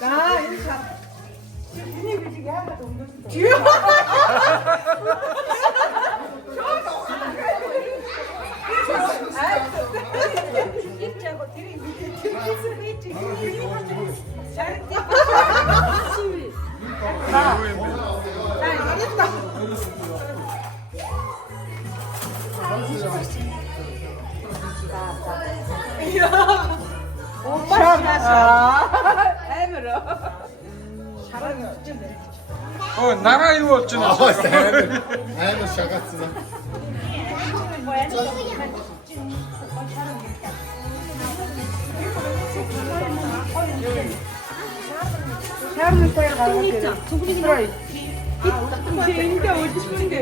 나 이거 참. 이게 지금 하나도 없는 거. 나라 이거 없잖아. 아이고 샤가스나. 사람을 거야 가는 게. 진짜 오지 싶은데.